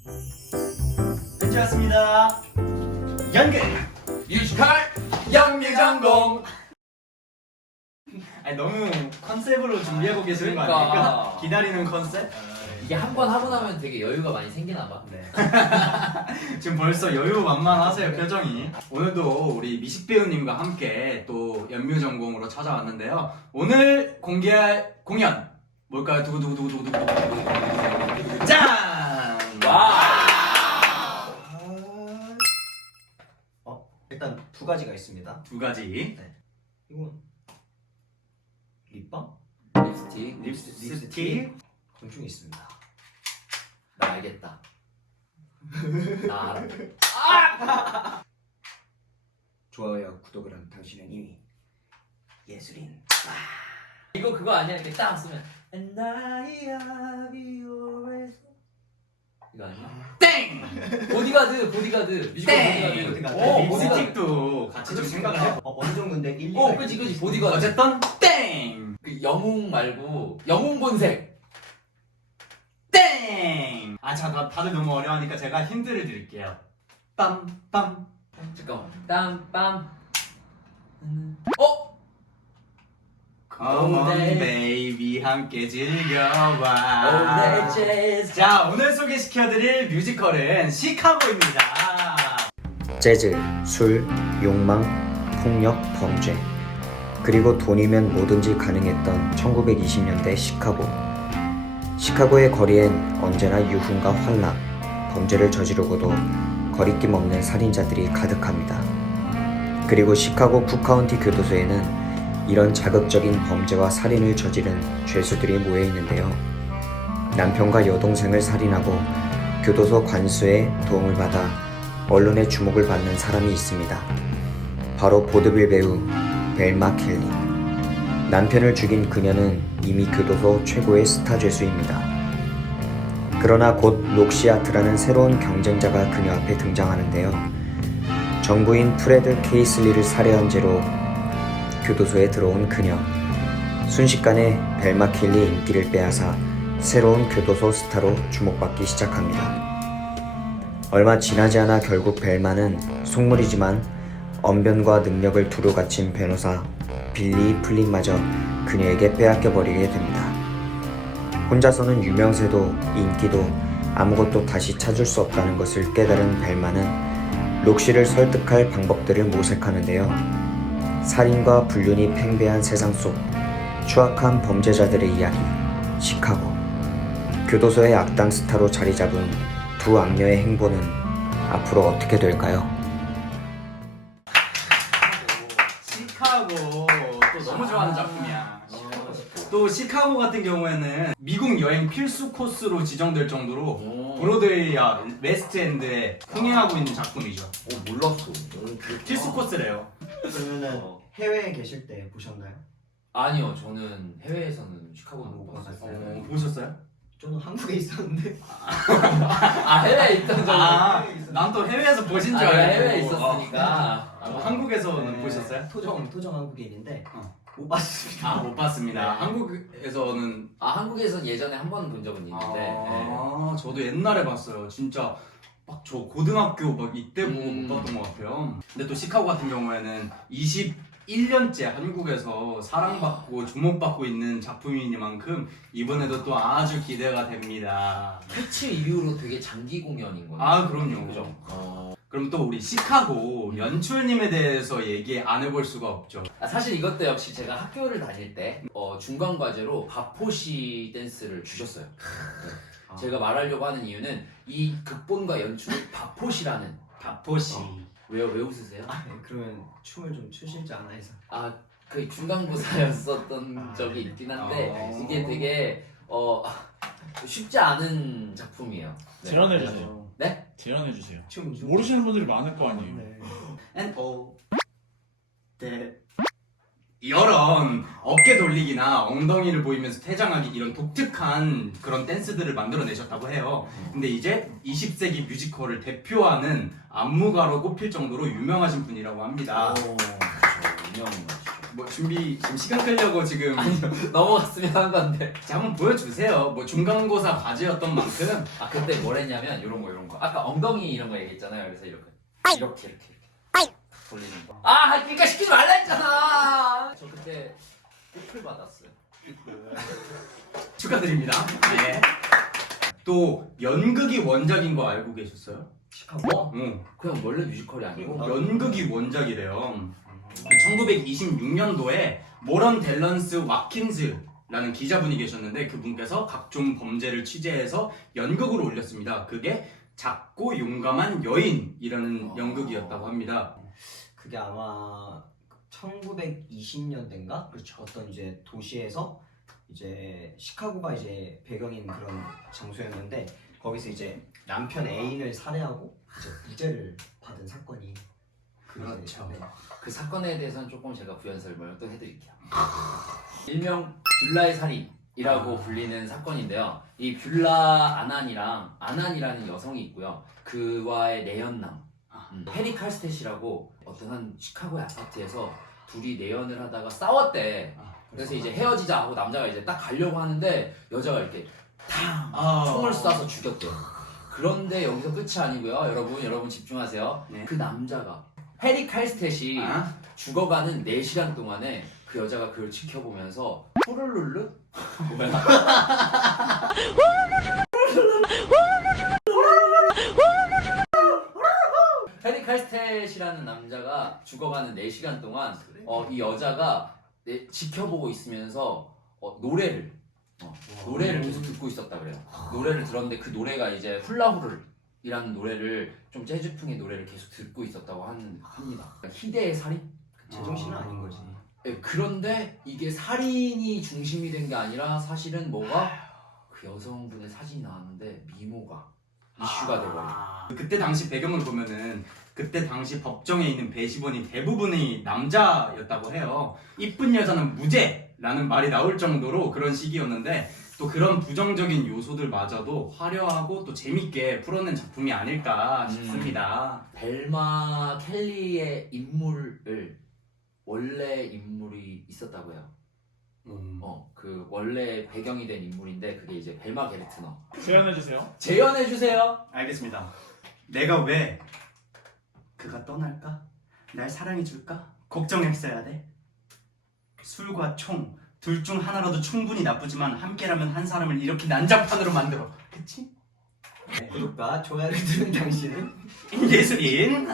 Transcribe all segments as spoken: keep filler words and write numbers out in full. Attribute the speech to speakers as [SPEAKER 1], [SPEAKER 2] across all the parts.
[SPEAKER 1] 배치왔습니다. 연극
[SPEAKER 2] 뮤지컬 연기전공.
[SPEAKER 1] 아니 너무 컨셉으로 준비하고 계시는 거 아닙니까?
[SPEAKER 2] 그러니까.
[SPEAKER 1] 기다리는 컨셉?
[SPEAKER 2] 이게 한 번 하고 나면 되게 여유가 많이 생기나 봐.
[SPEAKER 1] 네. 지금 벌써 여유 만만하세요 표정이. 오늘도 우리 미식 배우님과 함께 또 연뮤 전공으로 찾아왔는데요. 오늘 공개할 공연 뭘까요? 두구두구두구두구두구 짠!
[SPEAKER 2] 와.
[SPEAKER 3] 어, 일단 두 가지가 있습니다.
[SPEAKER 1] 두 가지.
[SPEAKER 3] 이건 립밤?
[SPEAKER 2] 립스틱.
[SPEAKER 1] 립스틱.
[SPEAKER 3] 건중이 있습니다.
[SPEAKER 2] 나 알겠다. 나 알아.
[SPEAKER 3] 좋아요와 구독을 한 당신은 이미 예술인.
[SPEAKER 2] 이거 그거 아니야? 이렇게 딱 쓰면 And I have you always. 이거 아니야?
[SPEAKER 1] 땡!
[SPEAKER 2] 보디가드, 보디가드. 뮤지컬
[SPEAKER 1] 땡!
[SPEAKER 2] 보디가드.
[SPEAKER 3] 어,
[SPEAKER 2] 오, 보디가드.
[SPEAKER 1] 립스틱도 같이 좀 생각을 해봐.
[SPEAKER 3] 어, 어느 정도인데 일리가
[SPEAKER 2] 어, 그치, 그치. 보디가드.
[SPEAKER 1] 어쨌든 땡!
[SPEAKER 2] 그 영웅 말고 영웅 본색.
[SPEAKER 1] 땡! 아, 자, 다, 다들 너무 어려우니까 제가 힌트를 드릴게요. 빰, 빰.
[SPEAKER 2] 잠깐만. 땀빰. 어?
[SPEAKER 1] Come on,
[SPEAKER 2] 네.
[SPEAKER 1] baby, 함께
[SPEAKER 2] 오,
[SPEAKER 1] 즐겨봐.
[SPEAKER 2] 네, 재즈.
[SPEAKER 1] 자, 오늘 소개시켜드릴 뮤지컬은 시카고입니다.
[SPEAKER 4] 재즈, 술, 욕망, 폭력, 범죄, 그리고 돈이면 뭐든지 가능했던 천구백이십 년대 시카고. 시카고의 거리엔 언제나 유흥과 환락, 범죄를 저지르고도 거리낌 없는 살인자들이 가득합니다. 그리고 시카고 쿡카운티 교도소에는 이런 자극적인 범죄와 살인을 저지른 죄수들이 모여 있는데요. 남편과 여동생을 살인하고 교도소 관수의 도움을 받아 언론의 주목을 받는 사람이 있습니다. 바로 보드빌 배우 벨마 켈리. 남편을 죽인 그녀는 이미 교도소 최고의 스타 죄수입니다. 그러나 곧 록시아트라는 새로운 경쟁자가 그녀 앞에 등장하는데요. 정부인 프레드 케이슬리를 살해한 죄로 교도소에 들어온 그녀. 순식간에 벨마 켈리의 인기를 빼앗아 새로운 교도소 스타로 주목받기 시작합니다. 얼마 지나지 않아 결국 벨마는 속물이지만 언변과 능력을 두루 갖춘 변호사 빌리 플린마저 그녀에게 빼앗겨버리게 됩니다. 혼자서는 유명세도 인기도 아무것도 다시 찾을 수 없다는 것을 깨달은 벨마는 록시를 설득할 방법들을 모색하는데요. 살인과 불륜이 팽배한 세상 속 추악한 범죄자들의 이야기, 시카고. 교도소의 악당 스타로 자리 잡은 두 악녀의 행보는 앞으로 어떻게 될까요?
[SPEAKER 1] 시카고. 또 너무 좋아하는 작품이야. 또 시카고 같은 경우에는 미국 여행 필수 코스로 지정될 정도로
[SPEAKER 2] 오.
[SPEAKER 1] 브로드웨이와 웨스트엔드에 흥행하고 있는 작품이죠.
[SPEAKER 2] 어, 몰랐어.
[SPEAKER 1] 필수 코스래요.
[SPEAKER 3] 그러면은
[SPEAKER 2] 어.
[SPEAKER 3] 해외에 계실 때 보셨나요?
[SPEAKER 2] 아니요, 저는 해외에서는 시카고는 못
[SPEAKER 3] 못
[SPEAKER 2] 봤어요.
[SPEAKER 3] 봤어요.
[SPEAKER 1] 어, 보셨어요?
[SPEAKER 3] 저는 한국에 있었는데.
[SPEAKER 2] 아, 해외에 있던 적은.
[SPEAKER 1] 아, 난 또 해외에서 보신 줄
[SPEAKER 2] 아,
[SPEAKER 1] 알고.
[SPEAKER 2] 내가 해외에 있었으니까.
[SPEAKER 1] 어, 한국에서는
[SPEAKER 3] 네,
[SPEAKER 1] 보셨어요?
[SPEAKER 3] 토정 토정 한국인인데
[SPEAKER 1] 어.
[SPEAKER 3] 못 봤습니다.
[SPEAKER 1] 아, 못 봤습니다.
[SPEAKER 3] 네.
[SPEAKER 1] 한국에서는
[SPEAKER 2] 아, 한국에선 예전에 한 번 본 적은 있는데. 네.
[SPEAKER 1] 아, 저도 옛날에 봤어요. 진짜 막 저 고등학교 막 이때 보고
[SPEAKER 2] 음.
[SPEAKER 1] 못 봤던 것 같아요. 근데 또 시카고 같은 경우에는 이십일 년째 한국에서 사랑받고 주목받고 있는 작품이니만큼 이번에도 또 아주 기대가 됩니다.
[SPEAKER 2] 패치 이후로 되게 장기 공연인 거예요.
[SPEAKER 1] 아, 그럼요.
[SPEAKER 2] 그죠? 어.
[SPEAKER 1] 그럼 또 우리 시카고 연출님에 대해서 얘기 안 해볼 수가 없죠.
[SPEAKER 2] 아, 사실 이것도 역시 제가 학교를 다닐 때 어, 중간 과제로 바포시 댄스를 주셨어요. 네.
[SPEAKER 1] 아.
[SPEAKER 2] 제가 말하려고 하는 이유는 이 극본과 연출을 바포시라는.
[SPEAKER 1] 바포시.
[SPEAKER 2] 어. 왜요? 왜 웃으세요?
[SPEAKER 3] 네, 그러면 춤을 좀 추실지 않아 해서.
[SPEAKER 2] 아, 그 중간고사였었던
[SPEAKER 3] 아,
[SPEAKER 2] 적이 있긴 한데
[SPEAKER 1] 어.
[SPEAKER 2] 이게 되게 어 쉽지 않은 작품이에요. 네.
[SPEAKER 5] 재현해 주세요.
[SPEAKER 2] 네?
[SPEAKER 5] 재현해 주세요.
[SPEAKER 3] 춤 좀.
[SPEAKER 5] 모르시는 분들이 많을 거 아니에요.
[SPEAKER 3] 네.
[SPEAKER 1] And all that 이런 어깨 돌리기나 엉덩이를 보이면서 퇴장하기 이런 독특한 그런 댄스들을 만들어내셨다고 해요. 근데 이제 이십 세기 뮤지컬을 대표하는 안무가로 꼽힐 정도로 유명하신 분이라고 합니다.
[SPEAKER 2] 오, 그렇죠. 유명한 거죠.
[SPEAKER 1] 뭐 준비 지금 시간 끌려고 지금
[SPEAKER 2] 넘어갔으면 한 건데.
[SPEAKER 1] 자, 한번 보여주세요. 뭐 중간고사 과제였던 만큼.
[SPEAKER 2] 아 근데 뭘 했냐면 이런 거 이런 거. 아까 엉덩이 이런 거 얘기했잖아요. 그래서 이렇게 이렇게 이렇게 이렇게 돌리는 거. 아 그러니까 시키지 말라 했잖아. 저 그때 삐플 받았어요.
[SPEAKER 1] 축하드립니다. 네. 또 연극이 원작인 거 알고 계셨어요?
[SPEAKER 3] 시카고?
[SPEAKER 1] 응.
[SPEAKER 2] 그냥 원래 뮤지컬이 아니고.
[SPEAKER 1] 연극이 원작이래요. 천구백이십육 년도에 모런 댈런스 와킨즈라는 기자분이 계셨는데 그분께서 각종 범죄를 취재해서 연극으로 올렸습니다. 그게 작고 용감한 여인이라는
[SPEAKER 2] 어.
[SPEAKER 1] 연극이었다고 합니다.
[SPEAKER 3] 그게 아마 천구백이십 년대인가?
[SPEAKER 1] 그렇죠.
[SPEAKER 3] 어떤 이제 도시에서 이제 시카고가 이제 배경인 그런 장소였는데 거기서 이제 남편 애인을 살해하고 이제 무죄를 받은 사건이
[SPEAKER 1] 그렇죠.
[SPEAKER 3] 네.
[SPEAKER 2] 그 사건에 대해서는 조금 제가 부연 설명을 또 해드릴게요. 일명 뷰라의 살인이라고
[SPEAKER 1] 아.
[SPEAKER 2] 불리는 사건인데요. 이 뷰라 아난이랑 아난이라는 여성이 있고요. 그와의 내연남
[SPEAKER 1] 아.
[SPEAKER 2] 음, 해리 칼스텟이라고 어떤 한 시카고의 아파트에서 둘이 내연을 하다가 싸웠대.
[SPEAKER 1] 아,
[SPEAKER 2] 그래서 이제 헤어지자 하고 남자가 이제 딱 가려고 하는데 여자가 이렇게 탕
[SPEAKER 1] 아.
[SPEAKER 2] 총을 쏴서 죽였대요. 그런데 여기서 끝이 아니고요. 여러분 여러분 집중하세요.
[SPEAKER 1] 네.
[SPEAKER 2] 그 남자가 해리 칼스텟이
[SPEAKER 1] 아?
[SPEAKER 2] 죽어가는 네 시간 동안에 그 여자가 그걸 지켜보면서 후룰룰루? 뭐야? 해리 칼스텟이라는 남자가 죽어가는 네 시간 동안 어, 이 여자가 내- 지켜보고 있으면서 어, 노래를 어, 노래를 계속 듣고 있었다 그래요. 노래를 들었는데 그 노래가 이제 훌라후르이라는 노래를 좀 재즈풍의 노래를 계속 듣고 있었다고 한, 합니다. 그러니까 희대의 살인?
[SPEAKER 3] 제정신은 아닌 거지.
[SPEAKER 2] 예, 그런데 이게 살인이 중심이 된 게 아니라 사실은 뭐가 그 여성분의 사진이 나왔는데 미모가 이슈가 돼버린.
[SPEAKER 1] 아, 그때 당시 배경을 보면은 그때 당시 법정에 있는 배심원이 대부분이 남자였다고 해요. 이쁜 여자는 무죄라는 말이 나올 정도로 그런 시기였는데 또 그런 부정적인 요소들마저도 화려하고 또 재밌게 풀어낸 작품이 아닐까 싶습니다.
[SPEAKER 2] 벨마 켈리의 인물을 원래 인물이 있었다고 해요.
[SPEAKER 1] 음.
[SPEAKER 2] 어, 그 원래 배경이 된 인물인데 그게 이제 벨마 게르트너.
[SPEAKER 5] 제안해주세요.
[SPEAKER 2] 재연해 주세요.
[SPEAKER 1] 알겠습니다. 내가 왜 그가 떠날까? 날 사랑해줄까? 걱정했어야 돼. 술과 총 둘 중 하나라도 충분히 나쁘지만 함께라면 한 사람을 이렇게 난장판으로 만들어. 그치? 네.
[SPEAKER 3] 구독과 좋아요를 누른 당신은
[SPEAKER 1] 예술인.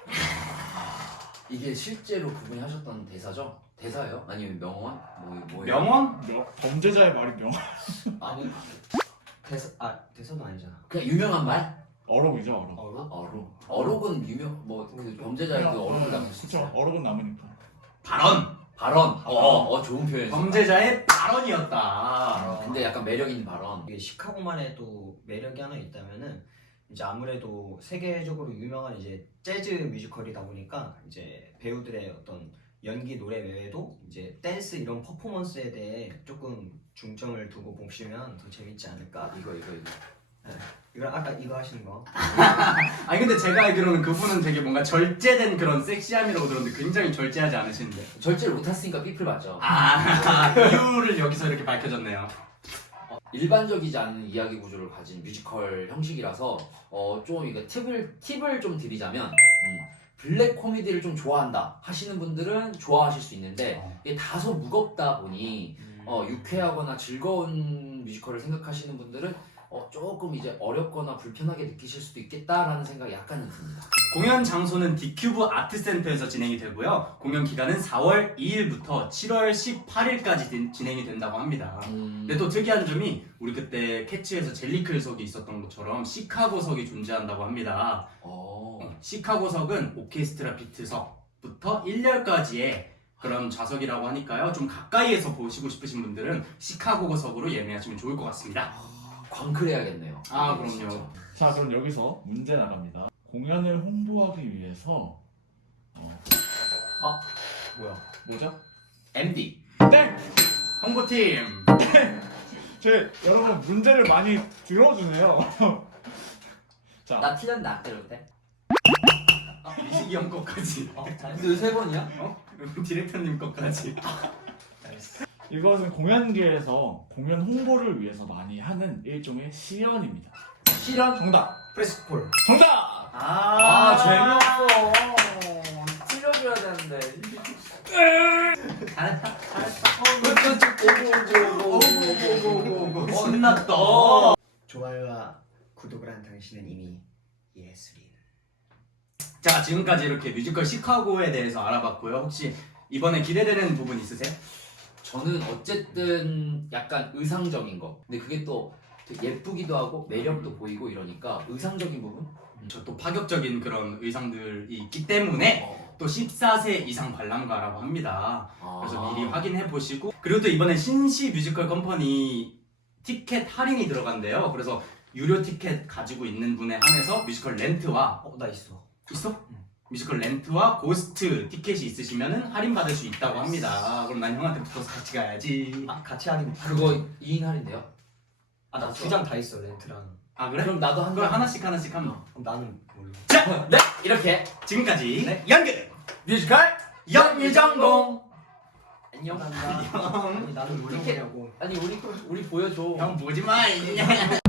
[SPEAKER 2] 이게 실제로 그분이 하셨던 대사죠? 대사예요? 아니면 명언? 뭐 뭐예요?
[SPEAKER 1] 명언?
[SPEAKER 5] 명, 범죄자의 말이 명
[SPEAKER 2] 아니
[SPEAKER 3] 대사 아 대사도 아니잖아.
[SPEAKER 2] 그냥 유명한 말?
[SPEAKER 5] 어록이죠 어록.
[SPEAKER 3] 어로?
[SPEAKER 2] 어록. 어록은 유명 뭐그 범죄자의 그 어록을 남길 수
[SPEAKER 5] 그쵸
[SPEAKER 2] 있어요.
[SPEAKER 5] 어록은 남으니까.
[SPEAKER 1] 발언.
[SPEAKER 2] 발언. 어, 어 좋은 표현.
[SPEAKER 1] 범죄자의 발언이었다.
[SPEAKER 2] 근데 약간 매력 있는 발언.
[SPEAKER 3] 이게 시카고만의 또 매력이 하나 있다면은 이제 아무래도 세계적으로 유명한 이제 재즈 뮤지컬이다 보니까 이제 배우들의 어떤 연기 노래 외에도 이제 댄스 이런 퍼포먼스에 대해 조금 중점을 두고 보시면 더 재밌지 않을까.
[SPEAKER 2] 이거 이거 이거.
[SPEAKER 3] 이거 아까 이거 하시는 거.
[SPEAKER 1] 아니 근데 제가 알기로는 그분은 되게 뭔가 절제된 그런 섹시함이라고 들었는데 굉장히 절제하지 않으시는데.
[SPEAKER 2] 절제를 못했으니까 삐플 맞죠.
[SPEAKER 1] 아 이유를 여기서 이렇게 밝혀졌네요.
[SPEAKER 2] 일반적이지 않은 이야기 구조를 가진 뮤지컬 형식이라서 어, 좀 이거 팁을 팁을 좀 드리자면 음, 블랙 코미디를 좀 좋아한다 하시는 분들은 좋아하실 수 있는데 이게 다소 무겁다 보니 어, 유쾌하거나 즐거운 뮤지컬을 생각하시는 분들은 어, 조금 이제 어렵거나 불편하게 느끼실 수도 있겠다라는 생각이 약간은 듭니다.
[SPEAKER 1] 공연 장소는 디큐브 아트센터에서 진행이 되고요. 공연 기간은 사월 이일부터 칠월 십팔일까지 진- 진행이 된다고 합니다.
[SPEAKER 2] 음,
[SPEAKER 1] 근데 또 특이한 점이 우리 그때 캐치에서 젤리클석이 있었던 것처럼 시카고석이 존재한다고 합니다.
[SPEAKER 2] 어,
[SPEAKER 1] 시카고석은 오케스트라 피트석부터 일 열까지의 그런 좌석이라고 하니까요. 좀 가까이에서 보시고 싶으신 분들은 시카고석으로 예매하시면 좋을 것 같습니다.
[SPEAKER 2] 광클해야겠네요.
[SPEAKER 1] 아,
[SPEAKER 2] 이게
[SPEAKER 1] 그럼요.
[SPEAKER 2] 진짜.
[SPEAKER 5] 자 그럼 여기서 문제 나갑니다. 공연을 홍보하기 위해서 어,
[SPEAKER 3] 뭐야?
[SPEAKER 5] 뭐죠?
[SPEAKER 2] 엠디.
[SPEAKER 5] 땡!
[SPEAKER 1] 홍보팀!
[SPEAKER 5] 제 여러분 문제를 많이 들어주네요. 자
[SPEAKER 2] 나 틀렸나? 때려도 돼?
[SPEAKER 1] 아, 미식이 형 것까지.
[SPEAKER 3] 어, 잘했어.
[SPEAKER 2] 근데 왜 세 번이야?
[SPEAKER 1] 어? 디렉터님 것까지.
[SPEAKER 3] 잘했어.
[SPEAKER 5] 이것은 공연계에서 공연 홍보를 위해서 많이 하는 일종의 시연입니다.
[SPEAKER 2] 실현?
[SPEAKER 5] 정답!
[SPEAKER 3] 프레스콜.
[SPEAKER 5] 정답!
[SPEAKER 2] 아, 재미없어. 틀려줘야 되는데.
[SPEAKER 1] 잘했다.
[SPEAKER 2] 오오오오오오오오오오.
[SPEAKER 1] 신났다.
[SPEAKER 3] 좋아요와 구독을 한 당신은 이미 예술인.
[SPEAKER 1] 자, 지금까지 이렇게 뮤지컬 시카고에 대해서 알아봤고요. 혹시 이번에 기대되는 부분 있으세요?
[SPEAKER 2] 저는 어쨌든 약간 의상적인 거. 근데 그게 또 되게 예쁘기도 하고 매력도 보이고 이러니까 의상적인 부분?
[SPEAKER 1] 저 또 파격적인 그런 의상들이 있기 때문에
[SPEAKER 2] 어.
[SPEAKER 1] 또 십사 세 이상 관람가라고 합니다.
[SPEAKER 2] 아.
[SPEAKER 1] 그래서 미리 확인해 보시고, 그리고 또 이번에 신시 뮤지컬 컴퍼니 티켓 할인이 들어간대요. 그래서 유료 티켓 가지고 있는 분에 한해서 뮤지컬 렌트와
[SPEAKER 3] 어, 나 있어.
[SPEAKER 1] 있어?
[SPEAKER 3] 응.
[SPEAKER 1] 뮤지컬 렌트와 고스트 티켓이 있으시면은 할인 받을 수 있다고 합니다. 그럼 난 형한테 붙어서 같이 가야지.
[SPEAKER 3] 아, 같이 하긴.
[SPEAKER 2] 그거 이 인 할인돼요?
[SPEAKER 3] 아, 나 두 장 다 있어, 렌트랑.
[SPEAKER 1] 아 그래?
[SPEAKER 2] 그럼 나도 한
[SPEAKER 1] 그럼
[SPEAKER 2] 장.
[SPEAKER 1] 하나씩 하나씩 하면.
[SPEAKER 3] 그럼 나는 몰라.
[SPEAKER 1] 자,
[SPEAKER 2] 네, 이렇게
[SPEAKER 1] 지금까지
[SPEAKER 3] 네.
[SPEAKER 1] 연극
[SPEAKER 2] 뮤지컬
[SPEAKER 1] 영유전공.
[SPEAKER 2] 안녕.
[SPEAKER 3] 감사합니다. 아니, 나는 몰라
[SPEAKER 2] 티켓.
[SPEAKER 3] 보냐고.
[SPEAKER 2] 아니 우리 우리 보여줘.
[SPEAKER 1] 형 보지 마. 이